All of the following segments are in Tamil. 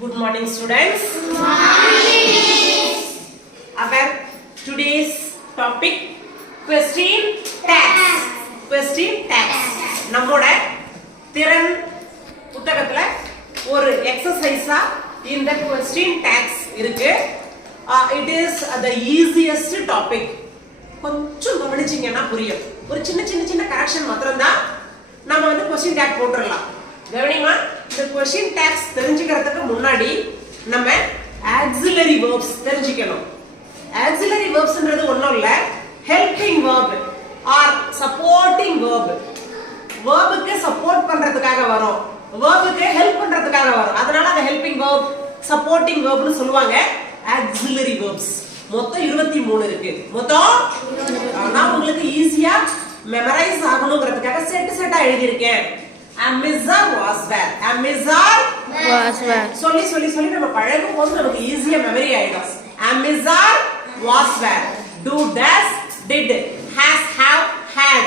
Good morning, students. Good morning. Our today's topic question tax. Question tax. நம்மோட திறன் புத்தகத்துல ஒரு எக்ஸசைஸா இந்த question tax இருக்கு. It is the easiest topic. கொஞ்சம் கவனிச்சீங்கன்னா புரியும். ஒரு சின்ன கரெக்ஷன் மாத்திரம் தான் நம்ம வந்து question tax போட்டுறலாம். கவனிமா இந்த question tax தெரிஞ்சுக்கிறதுக்கு முன்னாடி நம்ம auxiliary verbs தெரிஞ்சுக்கணும். auxiliary verbsன்றது ஒண்ணும் இல்ல helping verb or supporting verb. verbக்கு support பண்றதுக்காக வரும், verbக்கு help பண்றதுக்காக வரும். அதனால அந்த helping verb supporting verbனு சொல்லுவாங்க. auxiliary verbs மொத்தம் 23 இருக்கு. மொத்தம் நான் உங்களுக்கு ஈஸியா மெமரைஸ் ஆகணும்ங்கிறதுக்காக செட்டா எழுதி இருக்கேன். Amazar was there. Amazar was there. சொல்லி நம்ம பழகும் போது நமக்கு ஈஸியா மெமரி ஆயிடும். Amazar was there. Do, does, did, has, have, had,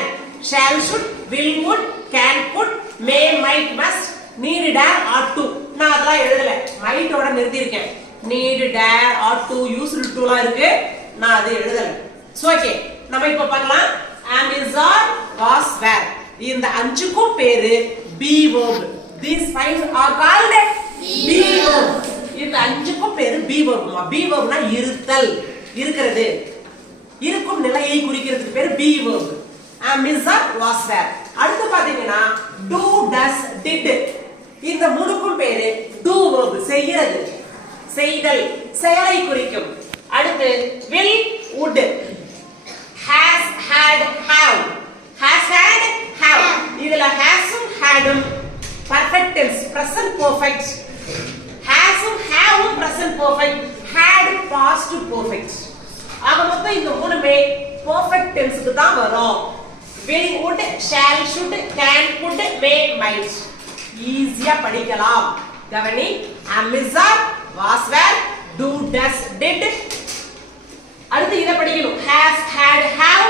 shall, should, will, would, can, could, may, might, must, need, dare, ought to. நான் அதெல்லாம் எழுதல, might ஓட நிறுத்தி இருக்கேன். Need, dare, ought to, used to லாம் இருக்கு, நான் அது எழுதல. So okay, நம்ம இப்ப பார்க்கலாம். Amazar was there. இந்த அஞ்சுக்கும் பேரு be verb. These five are called be verb. இந்த அஞ்சுக்கும் பேரு be verb. be verbனா இருத்தல், இருக்கிறது, இருக்கும் நிலையை குறிக்கிறதுக்கு பேரு be verb. Amazar was there. அடுத்து பாத்தீங்கன்னா do, does, did. இந்த மூணுக்கும் பேரு do verb, செய்கிறது, செய்தல், செயலை குறிக்கும். அடுத்து will, would, has, had, have. Has, had, have. இதுல hasம் hadம் perfect tense, present perfect. hasம் haveம் present perfect, had past perfect. ஆக மொத்தம் இந்த மூணுமே perfect tenseக்கு தான் வரும். will, would, shall, should, can, could, may, might. ஈஸியா படிக்கலாம். கவனி. Amazar was where, do, does, did. அடுத்து இத படிக்கணும். has, had, have,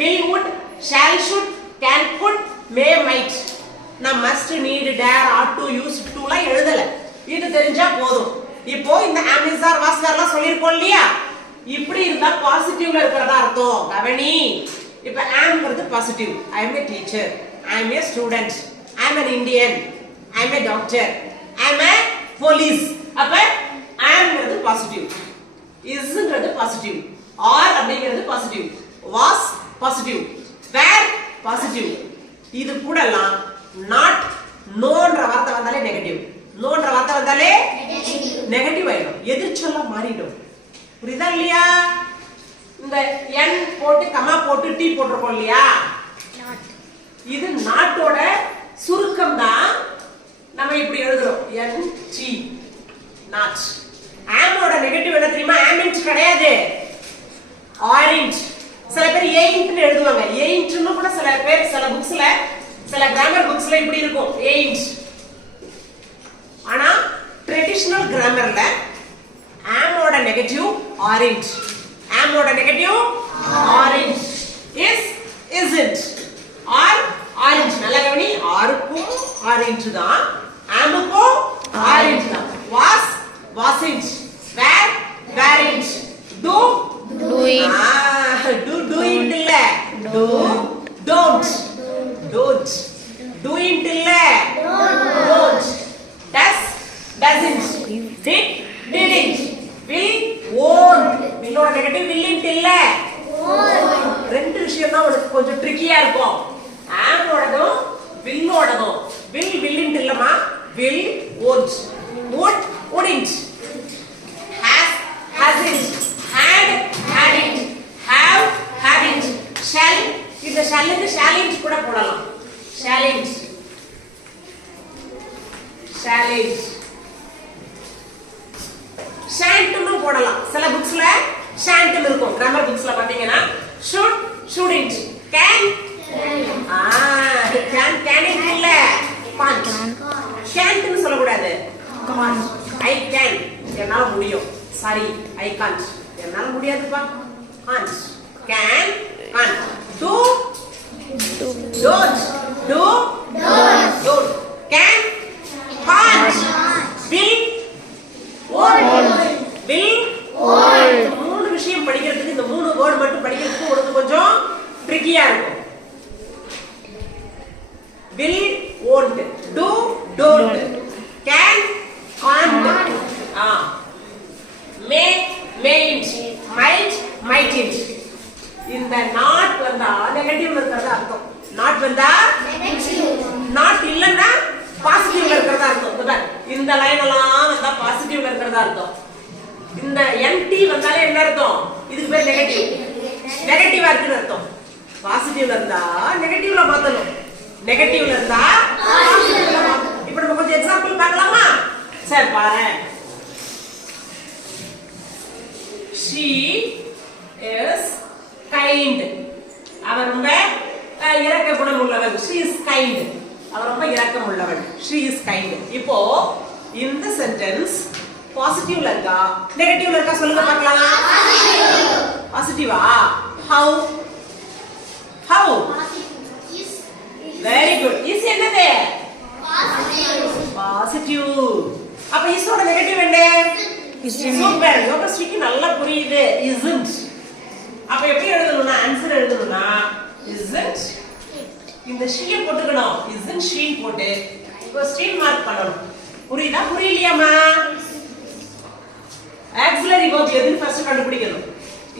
will, would, shall, should, can, could, may, might. நான் must, need, dare, ought to, used to லாம் எழுதல. இது தெரிஞ்சா போதும். இப்போ இந்த Amazar was வேர்லாம் சொல்லிருக்கோம் இல்லையா? இப்படி இருந்தா பாசிட்டிவ்ல இருக்கறதா அர்த்தம். கவனி. இப்போ amங்கிறது positive. I am a teacher, I am a student, I am an Indian, I am a doctor, I am a police. அப்ப amங்கிறது பாசிட்டிவ், isங்கிறது பாசிட்டிவ், are அப்படிங்கிறது positive, was positive, where positive. இது கூடலாம் not, noன்ற வார்த்தை வந்தாலே நெகட்டிவ், noன்ற வார்த்தை வந்தாலே நெகட்டிவ் ஆயிடும், எதிர்ச்சொல்லா மாறிடும். புரியுதா இல்லையா? இந்த n போட்டு கமா போட்டு t போட்டுறோம் இல்லையா? இது நாட்டோட சுருக்கம் தான். நம்ம இப்படி எழுதுறோம் n t not. amோட நெகட்டிவ் என்ன தெரியுமா? amint கிடையாது, orange. சில பேர் ain't எழுதுவாங்க. ain't கூட சில பேர் சில புக்ஸ்ல, சில கிராமர் புக்ஸ்ல இப்படி இருக்கும் ain't. ஆனா ட்ரெடிஷனல் கிராமர்ல amோட நெகட்டிவ் orange, amோட negative orange, is, isn't, or orange. நல்ல கவனி. ஆருக்கும் orange தான், amக்கும் orange தான். was, wasn't, where, weren't, do, Doing. doing இல்ல, do, don't, don't, doing இல்ல, don't, does, doesn't, did, didn't, will, won't. willோட நெகட்டிவ் willn't இல்ல. ரெண்டு விஷயம் தான் உங்களுக்கு கொஞ்சம் ட்ரிக்கியா இருக்கும். amோடதும் willோடதும். will, willn't இல்லமா, will, won't, would, wouldn't, has, hasn't, had, hadn't, have, haven't, shall. இந்த shallக்கு shalln't கூட போடலாம். shalln't, shalln't, shan't போடலாம். சில புக்ஸ்ல shan't இருக்கும். கிராமர் புக்ஸ்ல பாத்தீங்கன்னா should, shouldn't, can, can't இல்ல, can't. can't சொல்ல கூடாது. I can, என்னால முடியும். sorry, I can't, என்னால முடியாதுப்பா. can't, can, can't. do, don't, do, don't, can, can't, will, can, can't. May, mayn't. Might, mightn't. இந்த not வந்தா நெகட்டிவ்ல இருக்கிறதா அர்த்தம். not வந்தா not இல்லன்னா பாசிட்டிவ்ல இருக்கிறதா அர்த்தம். இந்த லைன் எல்லாம் வந்தா பாசிட்டிவ்ல இருக்கிறதா அர்த்தம். இந்த nt வந்தாலே என்ன அர்த்தம்? இதுக்கு பேர் நெகட்டிவ். நெகட்டிவா இருக்குன்னு அர்த்தம். பாசிட்டிவ்ல இருந்தா நெகட்டிவ்ல மாத்தணும். நெகட்டிவ்ல இருந்தா பாசிட்டிவ்ல மாத்தணும். இப்போ நம்ம கொஞ்சம் எக்ஸாம்பிள் பார்க்கலாமா? சரி பாருங்க. She is kind. அவ ரொம்ப இரக்க குணம் உள்ளவள். She is kind. அவ ரொம்ப இரக்கம் உள்ளவள். She is kind. இப்போ இந்த சென்டென்ஸ் பாசிட்டிவ்ல இருக்கா நெகட்டிவ்ல இருக்கா சொல்லுங்க பார்க்கலாம். பாசிட்டிவா? how very good. is என்னது? பாசிட்டிவ். அப்ப is ஓட நெகட்டிவ் என்ன? சூப்பர். யோகஸ்ரீக்கு நல்லா புரியுது. isn't. அப்ப எப்படி எழுதணும்னா ஆன்சர் எழுதணும்னா isn't இந்த she போட்டுக்கணும். isn't she போட்டு क्वेश्चन மார்க் பண்ணணும். புரியுதா புரியலையாமா? ஆக்ஸிலரி verb எதுன்னு ஃபர்ஸ்ட் கண்டுபிடிக்கணும்.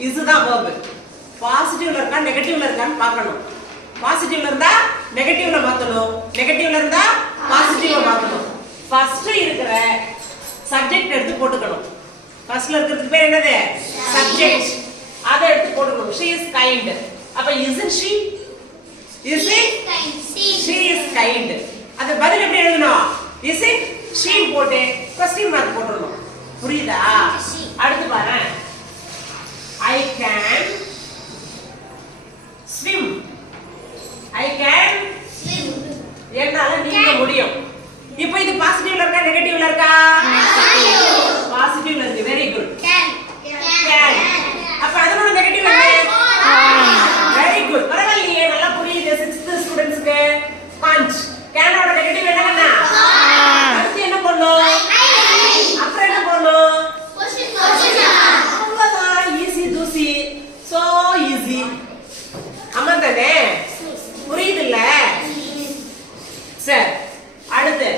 is தான் verb. பாசிட்டிவ்ல இருக்கா நெகட்டிவ்ல இருக்கான்னு பார்க்கணும். பாசிட்டிவ்ல இருந்தா நெகட்டிவ்ல மாத்தணும். நெகட்டிவ்ல இருந்தா பாசிட்டிவ்ல மாத்தணும். ஃபர்ஸ்ட் இருக்கிற சப்ஜெக்ட் எடுத்து போட்டுக்கணும். ஃபர்ஸ்ட்ல இருக்கிறதுக்கு பேர் என்னது? சப்ஜெக்ட். அதை எடுத்து போட்டுக்கணும். she is kind. அப்ப isn't she? is it? she is kind. அது பதில் எப்படி எழுதணும்? is it she போட்டு क्वेश्चन மார்க் போட்டுறணும். புரியுதா? அடுத்து பாரு. I can swim. I can swim. என்னால நீந்த முடியும். இப்போ இது பாசிட்டிவ்ல இருக்கா நெகட்டிவ்ல இருக்கா? பாசிட்டிவ்ல இருக்கு. Very good. can. அப்ப அதனோட நெகட்டிவ் என்ன? Very good. பரவாயில்லையே நல்லா புரியுது 6th ஸ்டூடண்ட்ஸ்க்கு. can't. can ஓட நெகட்டிவ் என்னன்னா? அடுத்து என்ன பண்ணனும்? அப்புறம் என்ன பண்ணனும்? அவ்வளவுதான். ஈஸி தூசி. So easy. அமர்ந்தனே புரியுதுல்ல? சரி அடுத்து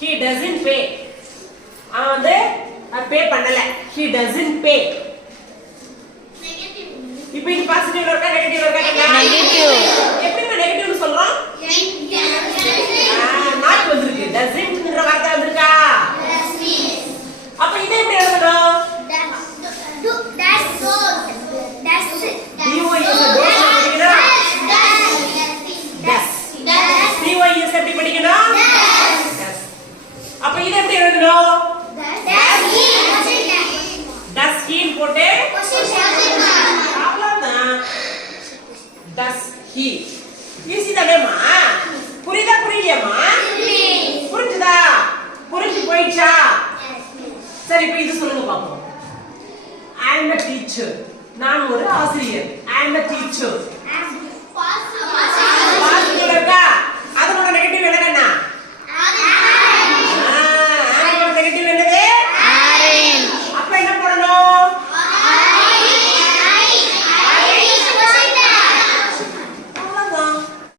he doesn't pay. வந்து பே பண்ணல. he doesn't pay. இப்போ இது பாசிட்டிவ்ல இருக்கா நெகட்டிவ்ல இருக்கா? நெகட்டிவ். எப்படி நெகட்டிவ்னு சொல்றோம்? நாட் வந்திருக்கு. doesn'tங்கற வார்த்தை வந்திருக்கா? அப்ப இதை எப்படி எழுதணும்? எப்படி படிக்கணும்? அப்ப இதை எப்படி எழுதணும்? does he போட்டு அவ்வளவுதான். does he ஈஸி தானேமா? புரியுதா புரியலையாமா? புரிஞ்சுதா? புரிஞ்சு போயிடுச்சா? சரி இப்போ இது சொல்லுங்க பாப்போம். I am a teacher. நான் ஒரு ஆசிரியர். I am a teacher.